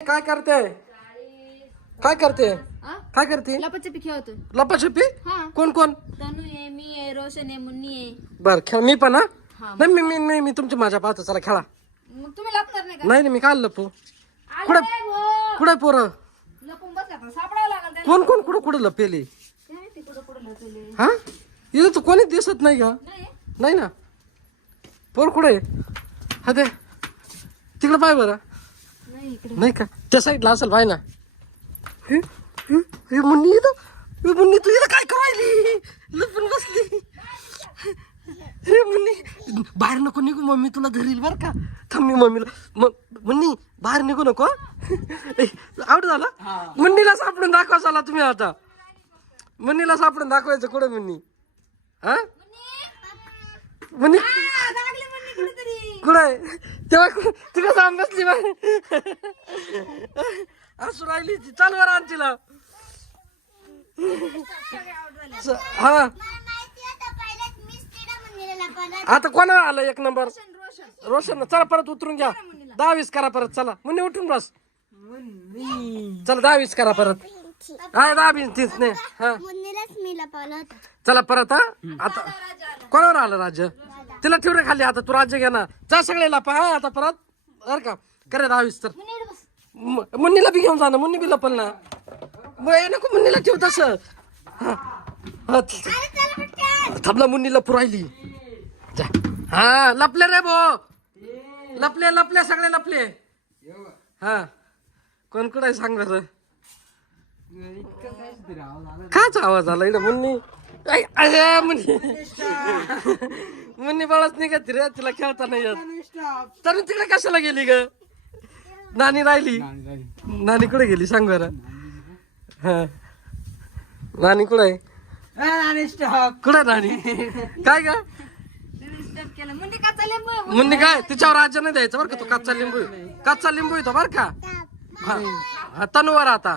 काय करते काय करते काय करते लपाछपी खेळतोय. लपाछपी हा. कोण कोण तनू आहे, मी आहे, रोशन आहे, मुन्नी आहे. बर खेळ मी पण हा हा. नाही मी तुमची माझ्या पाहतो चला खेळा. मग तुम्ही लपणार नाही का? नाही मी काय लपू आलं कुठं रे भो. कुठे पोरं लपून बसला तर सापडावं लागेल त्याला. कोण कोण कुठं लपेली काय माहिती कुठं कुठं लपवले. हा इथं तर कोणी दिसत नाही का नाही नाही ना पोर कुठे हा ते तिकडे पाय बरं नाही इकडे. नाही का त्या साईडला असेल पाय ना हे मुन्नी इथं मुन्नी तू इथं काय करायली लपून बसली हे मुन्नी बाहेर नको निघू मम्मी तुला धरील बर का थांब मी मम्मीला मुन्नी बाहेर निघू नको आवड झाला मुन्नीला सापडून दाखवा चला तुम्ही आता मुन्नीला सापडून दाखवायचं कुठे मुन्नी हा मुन्नी आ, लागली मुन्नी कुठेतरी. कुठे तेव्हा तुला जाऊन बसली बाहेर असू राहिली ती चाल बरं आण तिला हा आता कोणाला आलं एक नंबर रोशन रोशन चला परत उतरून घ्या 10-20 करा परत चला मुन्नी उठून बस चला 10-20 करा परत हा 10-20 नाही हा चला परत हा आता कोणावर आलं राज्य तिला ठेव रे खाली आता तू राज्य घे ना जा सगळ्याला पहा आता परत बर का करे 10-20 तर मुन्नी इकडे बस. मुन्नीला बी घेऊन जा ना मुन्नी बी लपल ना मग नको मुन्नीला ठेव तसं थांबला मुन्नीला पुरायली जा हा लपले रे भो लपले सगळे लपले हा कोण कुठे सांग बरं काच आवाज आला इकडे मुन्नी अरे मुन्नी मुन्नी बाळच निघत रे तिला खेळता नाही येत तर तिकडे कशाला गेली ग नानी राहिली नानी कुठे गेली सांग बरं हा नानी कुठे कुठे नानी काय ग Step केलं. मुन्नी कच्चा लिंबू आहे. मुन्नी काय तिच्यावर राज्य नाही द्यायचं बरं का तो कच्चा लिंबू आहे तो बरं का हा तनुवर आता